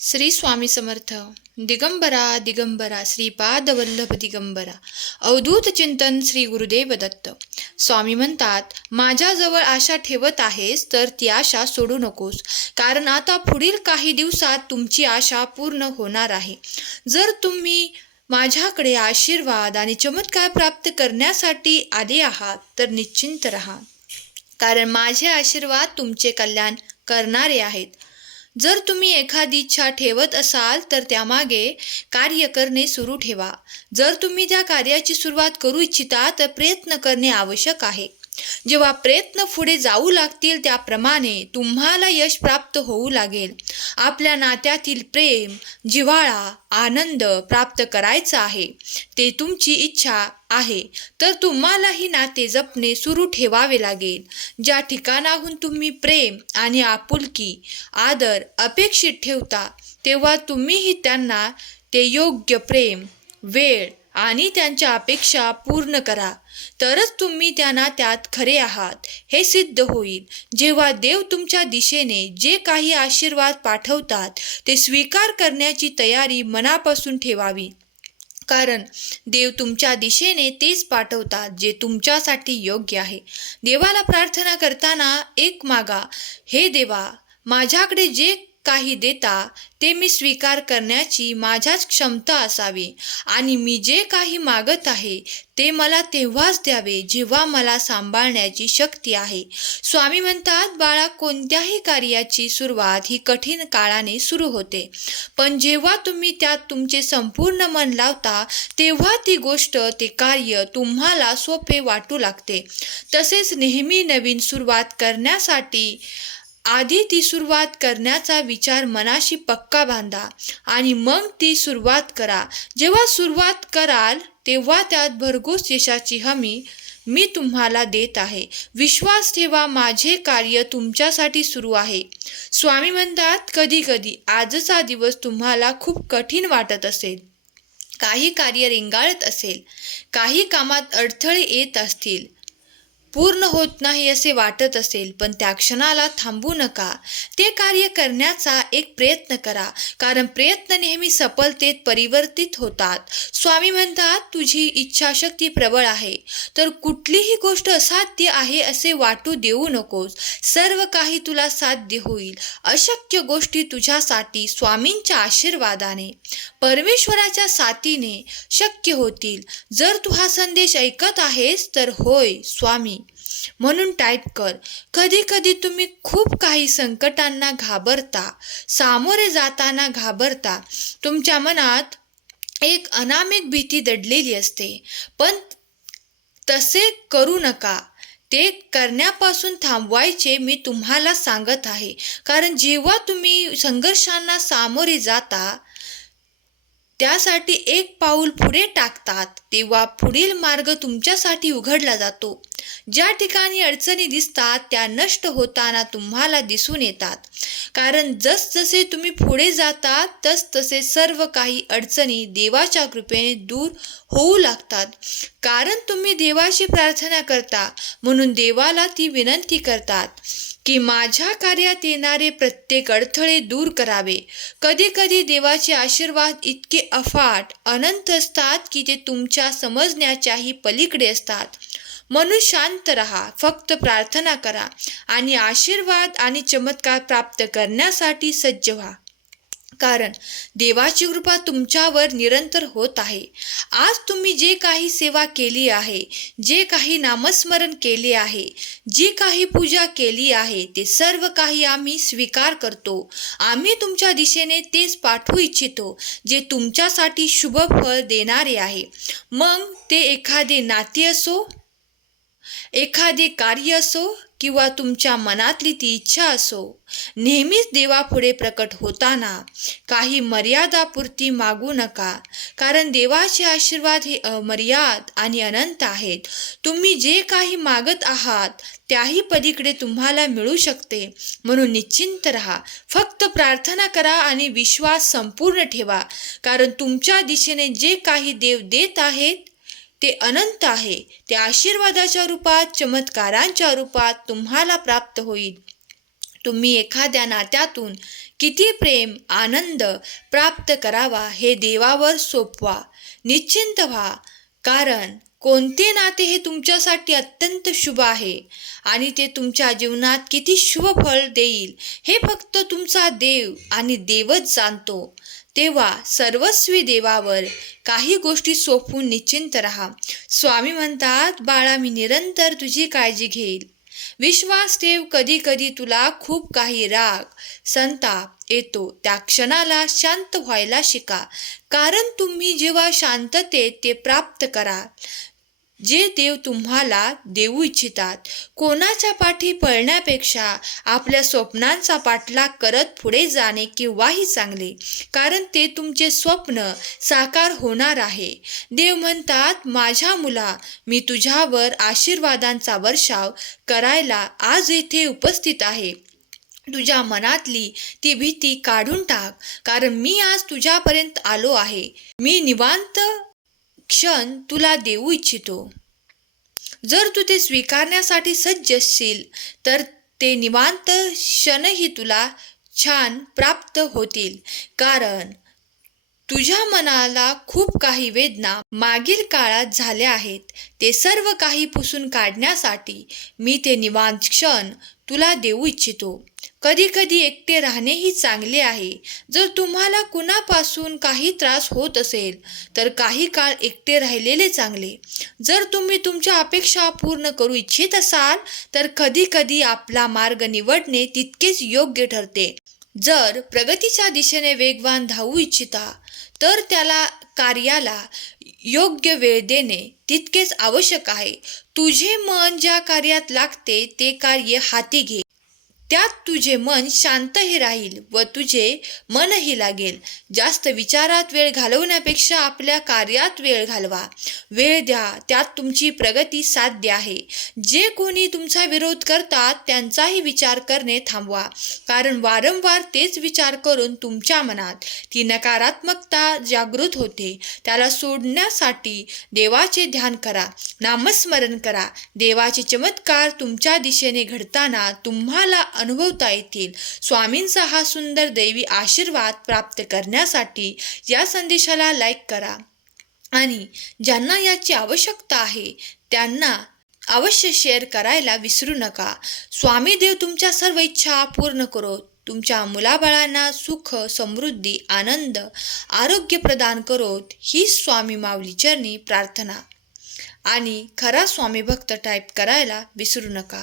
श्री स्वामी समर्थ. दिगंबरा दिगंबरा श्रीपाद वल्लभ दिगंबरा. अवधूत चिंतन श्री गुरुदेव दत्त. स्वामी म्हणतात माझ्याजवळ आशा ठेवत आहेस तर ती आशा सोडू नकोस. कारण आता पुढील काही दिवसात तुमची आशा पूर्ण होणार आहे. जर तुम्ही माझ्याकडे आशीर्वाद आणि चमत्कार प्राप्त करण्यासाठी आले आहात तर निश्चिंत रहा. कारण माझे आशीर्वाद तुमचे कल्याण करणारे आहेत. जर तुम्ही एखादी इच्छा ठेवत असाल तर त्यामागे कार्य करणे सुरू ठेवा. जर तुम्ही त्या कार्याची सुरुवात करू इच्छिता तर प्रयत्न करणे आवश्यक आहे. जेव्हा प्रयत्न पुढे जाऊ लागतील त्याप्रमाणे तुम्हाला यश प्राप्त होऊ लागेल. आपल्या नात्यातील प्रेम जिव्हाळा आनंद प्राप्त करायचा आहे. ते तुमची इच्छा आहे. तर तुम्हालाही नाते जपणे सुरू ठेवावे लागेल. ज्या ठिकाणाहून तुम्ही प्रेम आणि आपुलकी आदर अपेक्षित ठेवता तेव्हा तुम्हीही त्यांना ते योग्य प्रेम वेळ आणि त्यांच्या अपेक्षा पूर्ण करा. तरच तुम्ही त्यांना त्यात खरे आहात. हे सिद्ध होईल. जेव्हा देव तुमच्या दिशेने जे काही आशीर्वाद पाठवतात ते स्वीकार करण्याची तयारी मनापासून ठेवावी. कारण देव तुमच्या दिशेने तेच पाठवतात जे तुमच्यासाठी योग्य आहे. देवाला प्रार्थना करताना एक मागा हे देवा माझ्याकडे जे काही देता ते मी स्वीकार करण्याची माझ्याच क्षमता असावी. आणि मी जे काही मागत आहे ते मला तेव्हाच द्यावे जेव्हा मला सांभाळण्याची शक्ती आहे. स्वामी म्हणतात बाळा कोणत्याही कार्याची सुरुवात ही कठीण काळाने सुरू होते. पण जेव्हा तुम्ही त्यात तुमचे संपूर्ण मन लावता तेव्हा ती गोष्ट ते कार्य तुम्हाला सोपे वाटू लागते. तसेच नेहमी नवीन सुरुवात करण्यासाठी आधी ती सुरुवात करण्याचा विचार मनाशी पक्का बांधा आणि मग ती सुरुवात करा. जेव्हा सुरुवात कराल तेव्हा त्यात भरघोस यशाची हमी मी तुम्हाला देत आहे. विश्वास ठेवा माझे कार्य तुमच्यासाठी सुरू आहे. स्वामी म्हणतात कधी कधी आजचा दिवस तुम्हाला खूप कठीण वाटत असेल. काही कार्य रेंगाळत असेल. काही कामात अडथळे येत असतील. पूर्ण होत नाही असे वाटत असेल पण त्या क्षणाला थांबू नका. ते कार्य करण्याचा एक प्रयत्न करा कारण प्रयत्न नेहमी सफलतेत परिवर्तित होतात. स्वामी म्हणतात तुझी इच्छाशक्ती प्रबळ आहे. तर कुठलीही गोष्ट असाध्य आहे असे वाटू देऊ नकोस. सर्व काही तुला साध्य होईल. अशक्य गोष्टी तुझ्यासाठी स्वामींच्या आशीर्वादाने परमेश्वराच्या साथीने शक्य होतील. जर तू हा संदेश ऐकत आहेस तर होय स्वामी. म्हणून टाईप कर. कधी कधी तुम्ही खूप काही संकटांना घाबरता सामोरे जाताना घाबरता तुमच्या मनात एक अनामिक भीती दडलेली असते. पण तसे करू नका. ते करण्यापासून थांबवायचे मी तुम्हाला सांगत आहे. कारण जेव्हा तुम्ही संघर्षांना सामोरे जाता त्यासाठी एक पाऊल पुढे टाकतात तेव्हा पुढील मार्ग तुमच्यासाठी उघडला जातो. ज्या ठिकाणी अडचणी दिसतात त्या नष्ट होताना तुम्हाला दिसून येतात. कारण जसजसे तुम्ही पुढे जातात तस तसे सर्व काही अडचणी देवाच्या कृपेने दूर होऊ लागतात. कारण तुम्ही देवाची प्रार्थना करता म्हणून देवाला ती विनंती करतात की माझ्या कार्यात येणारे प्रत्येक अडथळे दूर करावे. कधी कधी देवाचे आशीर्वाद इतके अफाट अनंत असतात की ते तुमच्या समजण्याच्याही पलीकडे असतात. म्हणून शांत रहा फक्त प्रार्थना करा आणि आशीर्वाद आणि चमत्कार प्राप्त करण्यासाठी सज्ज व्हा. कारण देवाची कृपा तुमच्यावर निरंतर होत आहे. आज तुम्ही जे काही सेवा केली आहे जे काही नामस्मरण केले आहे जी काही पूजा केली आहे ते सर्व काही आम्ही स्वीकार करतो. आम्ही तुमच्या दिशेने तेच पाठवू इच्छितो जे तुमच्यासाठी शुभ फळ देणारे आहे. मग ते एखादे नाते असो एखादे कार्य असो किंवा तुमच्या मनातली ती इच्छा असो नेहमीच देवापुढे प्रकट होताना काही मर्यादापुरती मागू नका. कारण देवाचे आशीर्वाद हे अमर्याद आणि अनंत आहेत. तुम्ही जे काही मागत आहात त्याही पलीकडे तुम्हाला मिळू शकते. म्हणून निश्चिंत राहा. फक्त प्रार्थना करा आणि विश्वास संपूर्ण ठेवा. कारण तुमच्या दिशेने जे काही देव देत आहेत ते अनंत आहे. ते आशीर्वादाच्या रूपात चमत्कारांच्या रूपात तुम्हाला प्राप्त होईल. तुम्ही एखाद्या नात्यातून किती प्रेम आनंद प्राप्त करावा हे देवावर सोपवा. निश्चिंत व्हा. कारण कोणते नाते हे तुमच्यासाठी अत्यंत शुभ आहे आणि ते तुमच्या जीवनात किती शुभ फळ देईल हे फक्त तुमचा देव आणि देवच जाणतो. तेव्हा सर्वस्वी देवावर काही गोष्टी सोपवून निश्चिंत राहा. स्वामी म्हणतात बाळा मी निरंतर तुझी काळजी घेईल. विश्वास ठेव कधी कधी तुला खूप काही राग संताप येतो. त्या क्षणाला शांत व्हायला शिका. कारण तुम्ही जेव्हा शांततेत ते प्राप्त करा जे देव तुम्हाला देऊ इच्छितात कोणाच्या पाठी पळण्यापेक्षा आपल्या स्वप्नांचा पाठलाग करत पुढे जाणे केव्हाही चांगले कारण ते तुमचे स्वप्न साकार होणार आहे. देव म्हणतात माझ्या मुला मी तुझ्यावर आशीर्वादांचा वर्षाव करायला आज येथे उपस्थित आहे. तुझ्या मनातली ती भीती काढून टाक कारण मी आज तुझ्यापर्यंत आलो आहे. मी निवांत क्षण तुला देऊ इच्छितो. जर तू ते स्वीकारण्यासाठी सज्ज असशील तर ते निवांत क्षणही तुला छान प्राप्त होतील. कारण तुझ्या मनाला खूप काही वेदना मागील काळात झाल्या आहेत. ते सर्व काही पुसून काढण्यासाठी मी ते निवांत क्षण तुला देऊ इच्छितो. कधी कधी एकटे राहणेही चांगले आहे. जर तुम्हाला कुणापासून काही त्रास होत असेल तर काही काळ एकटे राहिलेले चांगले. जर तुम्ही तुमच्या अपेक्षा पूर्ण करू इच्छित असाल तर कधी कधी आपला मार्ग निवडणे तितकेच योग्य ठरते. जर प्रगतीच्या दिशेने वेगवान धावू इच्छिता तर त्याला कार्याला योग्य वेळ देणे तितकेच आवश्यक आहे. तुझे मन ज्या कार्यात लागते ते कार्य हाती घे. त्यात तुझे मन शांतही राहील व तुझे मनही लागेल. जास्त विचारात वेळ घालवण्यापेक्षा आपल्या कार्यात वेळ घालवा. वेळ द्या त्यात तुमची प्रगती साध्य आहे. जे कोणी तुमचा विरोध करतात त्यांचाही विचार करणे थांबवा. कारण वारंवार तेच विचार करून तुमच्या मनात ती नकारात्मकता जागृत होते. त्याला सोडण्यासाठी देवाचे ध्यान करा नामस्मरण करा. देवाचे चमत्कार तुमच्या दिशेने घडताना तुम्हाला अनुभवता येतील. स्वामींचा हा सुंदर दैवी आशीर्वाद प्राप्त करण्यासाठी या संदेशाला लाईक करा. आणि ज्यांना याची आवश्यकता आहे त्यांना अवश्य शेअर करायला विसरू नका. स्वामी देव तुमच्या सर्व इच्छा पूर्ण करो. तुमच्या मुलाबाळांना सुख समृद्धी आनंद आरोग्य प्रदान करोत. ही स्वामी माऊली चरणी प्रार्थना. आणि खरा स्वामी भक्त टाईप करायला विसरू नका.